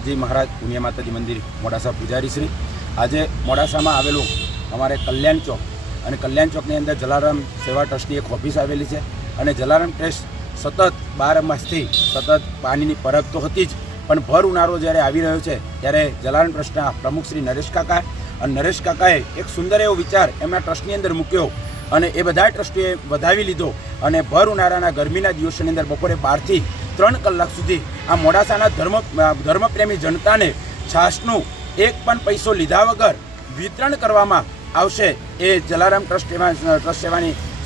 સોમનાથજી મહારાજ પુણ્ય માતાજી મંદિર મોડાસા પૂજારી શ્રી। આજે મોડાસામાં આવેલું અમારે કલ્યાણ ચોક અને કલ્યાણ ચોકની અંદર જલારામ સેવા ટ્રસ્ટની એક ઓફિસ આવેલી છે અને જલારામ ટ્રસ્ટ સતત 12 માસથી સતત પાણીની પરબ તો હતી જ, પણ ભર ઉનાળો જ્યારે આવી રહ્યો છે ત્યારે જલારામ ટ્રસ્ટના પ્રમુખ શ્રી નરેશ કાકા અને નરેશ કાકાએ એક સુંદર એવો વિચાર એમના ટ્રસ્ટની અંદર મૂક્યો અને એ બધા ટ્રસ્ટીએ વધાવી લીધો અને ભર ઉનાળાના ગરમીના દિવસોની અંદર બપોરે 12 થી 3 કલાક સુધી આ મોડાસાના ધર્મપ્રેમી જનતાને છાશનું એક પણ પૈસો લીધા વગર વિતરણ કરવામાં આવશે। એ જલારામ ટ્રસ્ટ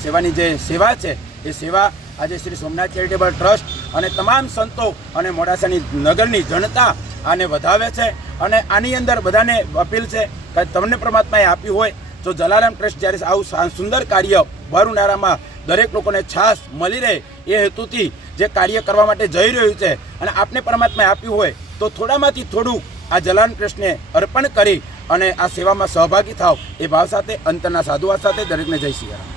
સેવાની જે સેવા છે એ સેવા આજે શ્રી સોમનાથ ચેરિટેબલ ટ્રસ્ટ અને તમામ સંતો અને મોડાસાની નગરની જનતા આને વધાવે છે અને આની અંદર બધાને અપીલ છે કે તમને પરમાત્માએ આપ્યું હોય તો જલારામ ટ્રસ્ટ જ્યારે આવું સુંદર કાર્ય ભર ઉનાળામાં દરેક લોકોને છાશ મળી રહે એ હેતુથી જે કાર્ય કરવા માટે જઈ રહ્યું છે અને આપને પરમાત્માએ આપ્યું હોય તો થોડામાંથી થોડું આ જલારામ ટ્રસ્ટને અર્પણ કરી અને આ સેવામાં સહભાગી થાવ એ ભાવ સાથે અંતરના સાધુવાદ સાથે દરેકને જય સિયારામ।